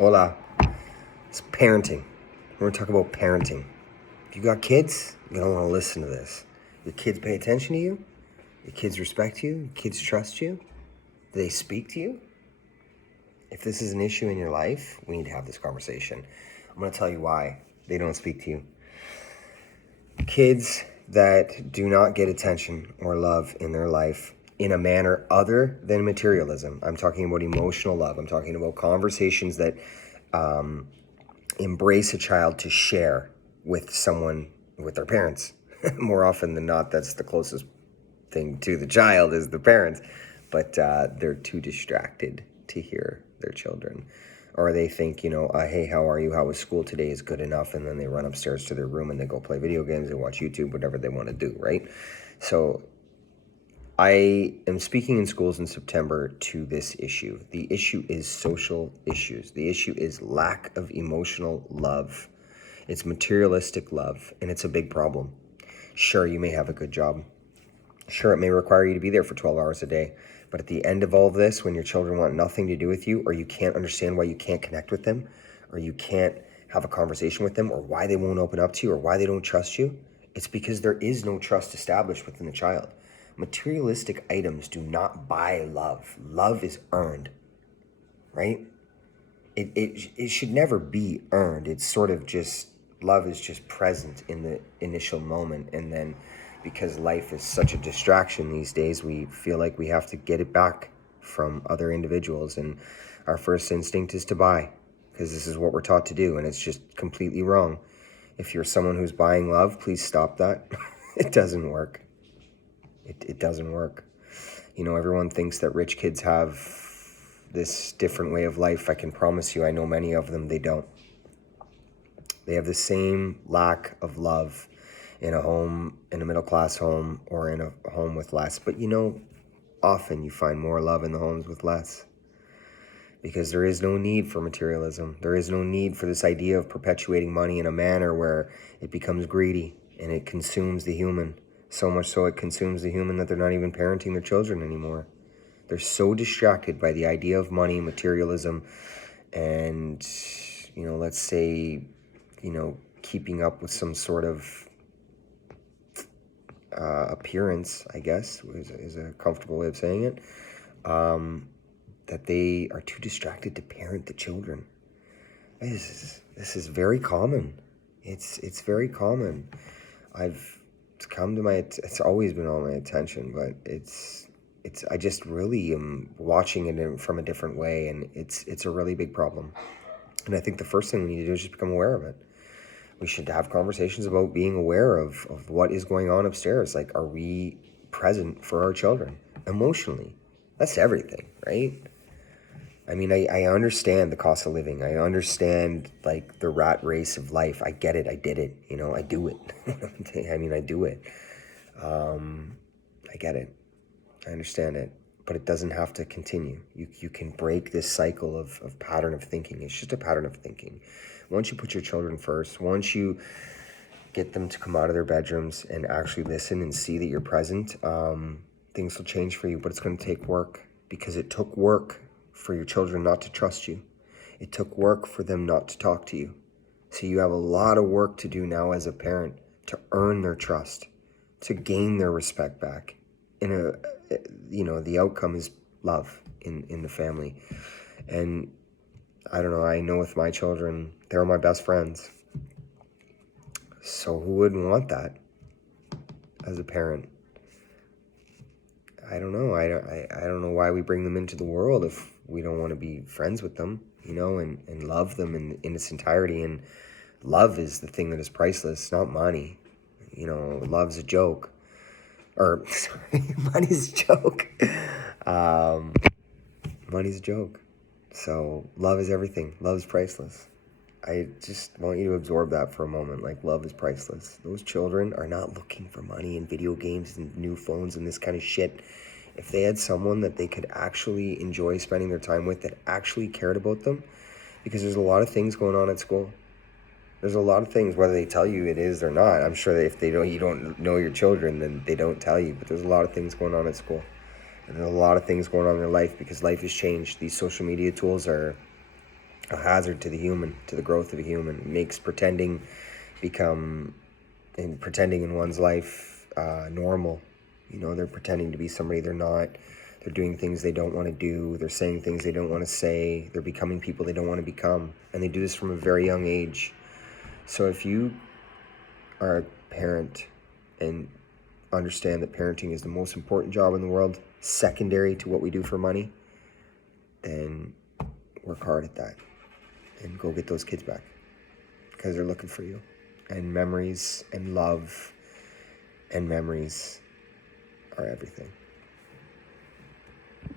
Hola. It's parenting. We're going to talk about parenting. If you got kids, you're going to want to listen to this. Your kids pay attention to you? Your kids respect you? Your kids trust you? Do they speak to you? If this is an issue in your life, we need to have this conversation. I'm going to tell you why they don't speak to you. Kids that do not get attention or love in their life in a manner other than materialism. I'm talking about emotional love. I'm talking about conversations that embrace a child to share with someone, with their parents. More often than not, that's the closest thing to the child is the parents. But they're too distracted to hear their children. Or they think, hey, how are you? How was school today is good enough. And then they run upstairs to their room and they go play video games, they watch YouTube, whatever they want to do, right? So I am speaking in schools in September to this issue. The issue is social issues. The issue is lack of emotional love. It's materialistic love, and it's a big problem. Sure, you may have a good job. Sure, it may require you to be there for 12 hours a day. But at the end of all of this, when your children want nothing to do with you, or you can't understand why you can't connect with them, or you can't have a conversation with them, or why they won't open up to you, or why they don't trust you, it's because there is no trust established within the child. Materialistic items do not buy love. Love is earned, right? It should never be earned. It's sort of just, love is just present in the initial moment, and then because life is such a distraction these days, we feel like we have to get it back from other individuals, and our first instinct is to buy, because this is what we're taught to do, and it's just completely wrong. If you're someone who's buying love, please stop that. It doesn't work. It doesn't work. Everyone thinks that rich kids have this different way of life. I can promise you, I know many of them, they don't. They have the same lack of love in a home, in a middle-class home, or in a home with less. But often you find more love in the homes with less, because there is no need for materialism. There is no need for this idea of perpetuating money in a manner where it becomes greedy and it consumes the human. So much so it consumes the human that they're not even parenting their children anymore. They're so distracted by the idea of money, materialism, and, let's say, keeping up with some sort of appearance, I guess, is a comfortable way of saying it, that they are too distracted to parent the children. This is very common. It's very common. It's always been on my attention, but I just really am watching it from a different way, and it's a really big problem. And I think the first thing we need to do is just become aware of it. We should have conversations about being aware of what is going on upstairs. Like, are we present for our children emotionally? That's everything, right? I mean, I understand the cost of living. I understand, like, the rat race of life. I get it. I did it. I do it. I do it. I get it. I understand it. But it doesn't have to continue. You can break this cycle of pattern of thinking. It's just a pattern of thinking. Once you put your children first, once you get them to come out of their bedrooms and actually listen and see that you're present, things will change for you. But it's going to take work, because it took work for your children not to trust you. It took work for them not to talk to you. So you have a lot of work to do now as a parent to earn their trust, to gain their respect back. The outcome is love in the family. And I don't know, I know with my children, they're my best friends. So who wouldn't want that as a parent? I don't know. I don't know why we bring them into the world if we don't want to be friends with them, and love them in its entirety. And love is the thing that is priceless, not money. Love's a joke. Or, sorry, money's a joke. Money's a joke. So love is everything. Love is priceless. I just want you to absorb that for a moment. Like, love is priceless. Those children are not looking for money and video games and new phones and this kind of shit. If they had someone that they could actually enjoy spending their time with, that actually cared about them, because there's a lot of things going on at school. There's a lot of things, whether they tell you it is or not. I'm sure that if you don't know your children, then they don't tell you. But there's a lot of things going on at school. And there's a lot of things going on in their life, because life has changed. These social media tools are a hazard to the human, to the growth of a human. It makes pretending in one's life normal. They're pretending to be somebody they're not. They're doing things they don't want to do. They're saying things they don't want to say. They're becoming people they don't want to become. And they do this from a very young age. So if you are a parent and understand that parenting is the most important job in the world, secondary to what we do for money, then work hard at that and go get those kids back, because they're looking for you. And memories and love and memories are everything.